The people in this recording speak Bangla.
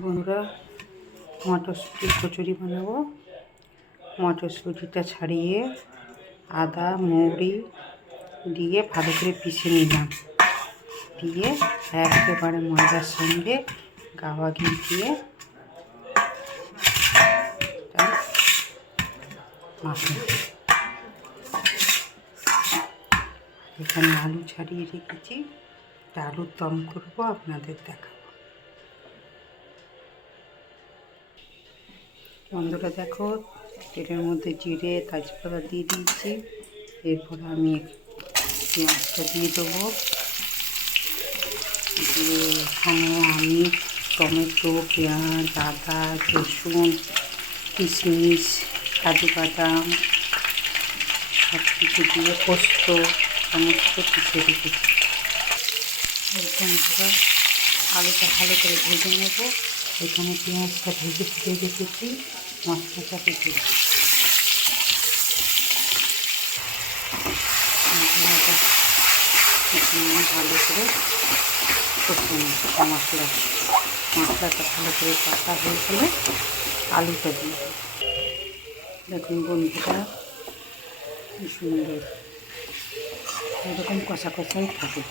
বন্ধুরা, মটরশুঁটির কচুরি বানাবো। মটরশুঁটিটা ছাড়িয়ে আদা মৌরি দিয়ে ভালো করে পিষে নিলাম, দিয়ে একেবারে ময়দার সঙ্গে গাওয়া ঘি দিয়ে মাখলাম। এখানে আলু ছাড়িয়ে রেখেছি, আলুর দম করবো, আপনাদের দেখাবো। বন্ধুরা দেখো, এটার মধ্যে জিরে তেজপাতা দিয়ে দিয়েছি। এরপর আমি পেঁয়াজটা দিয়ে দেবো। দিয়ে এখানে আমি টমেটো, পেঁয়াজ, আদা, রসুন, কিশমিশ, কাজু বাদাম সব কিছু দিয়ে পোস্ত সমস্ত পিষে রেখেছি। বন্ধুরা, আলুটা ভালো করে ভেজে নেব। এখানে পেঁয়াজটা ভেজে তুলে রেখেছি, মশলাটা পেতে ভালো করে কষে নেব। মশলাটা ভালো করে কষা হয়ে গেলে আলুটা দিয়ে দেব। দেখুন বন্ধুরা, কি সুন্দর, এরকম কষা কষাই থাকে।